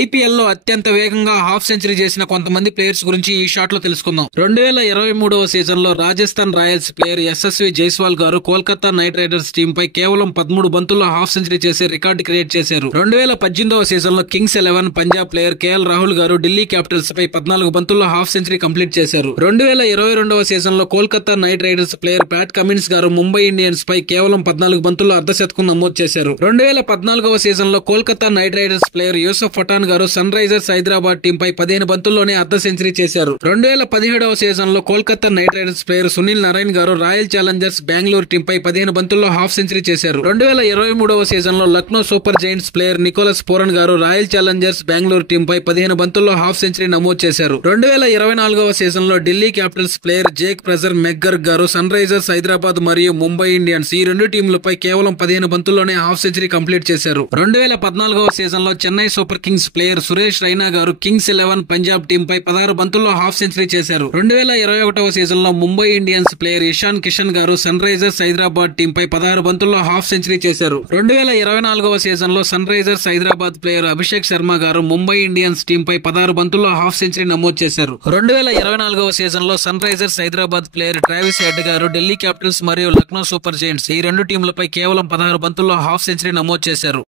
IPL లో అత్యంత వేగంగా హాఫ్ సెంచరీ చేసిన కొంతమంది ప్లేయర్స్ గురించి ఈ షాట్ లో తెలుసుకుందాం. 2023వ సీజన్ లో రాజస్థాన్ రాయల్స్ ప్లేయర్ యశస్వి జైస్వాల్ గారు కోల్కతా నైట్ రైడర్స్ టీం పై కేవలం 13 బంతుల్లో హాఫ్ సెంచరీ చేసే రికార్డు క్రియేట్ చేశారు. 2018వ సీజన్ లో Kings 11 Punjab player KL Rahul గారు ఢిల్లీ క్యాపిటల్స్ పై 14 బంతుల్లో హాఫ్ సెంచరీ కంప్లీట్ చేశారు. 2022వ సీజన్ లో Kolkata night riders player Pat Cummins గారు ముంబై ఇండియన్స్ పై కేవలం 14 బంతుల్లో అర్ధశతకం నమోదు చేశారు. 2014వ సీజన్ లో Kolkata night riders player Yusuf Pathan గారు సన్ రైజర్స్ హైదరాబాద్ టీం పై 15 బంతుల్లోనే అర్ధ సెంచరీ చేశారు. 2017వ సీజన్ లో Kolkata night riders player Sunil Narayan గారు రాయల్ ఛాలెంజర్స్ బెంగళూరు టీం పై 15 బంతుల్లో హాఫ్ సెంచరీ చేశారు. 2023వ సీజన్ లో Lucknow super Giants player Nicholas Pooran గారు రాయల్ ఛాలెంజర్స్ బెంగళూరు టీం పై 15 బంతుల్లో హాఫ్ సెంచరీ నమోదు చేశారు. 2024వ సీజన్ లో Delhi Capitals player Jake pressure మెక్గర్గ్ గారు సన్ రైజర్స్ హైదరాబాద్ మరియు ముంబై ఇండియన్స్ ఈ రెండు టీంలపై కేవలం 15 బంతుల్లోనే హాఫ్ సెంచరీ కంప్లీట్ చేశారు. 2014వ సీజన్ లో Chennai super Kings player Suresh Raina గారు కింగ్స్ 11 పంజాబ్ టీం పై 16 బంతుల్లో హాఫ్ సెంచరీ చేశారు. 2021వ సీజన్ లో ముంబై ఇండియన్స్ ప్లేయర్ ఇషాన్ కిషన్ గారు సన్ రైజర్స్ హైదరాబాద్ టీం పై 16 బంతుల్లో హాఫ్ సెంచరీ చేశారు. 2024వ సీజన్ లో sun Risers Hyderabad player Abhishek Sharma గారు ముంబై ఇండియన్స్ టీం పై 16 బంతుల్లో హాఫ్ సెంచరీ నమోదు చేశారు. 2024వ సీజన్ లో sun Risers Hyderabad player Travis head గారు ఢిల్లీ క్యాపిటల్స్ మరియు లక్నో సూపర్ జైంట్స్ ఈ రెండు టీంలపై కేవలం 16 బంతుల్లో హాఫ్ సెంచరీ నమోదు చేశారు.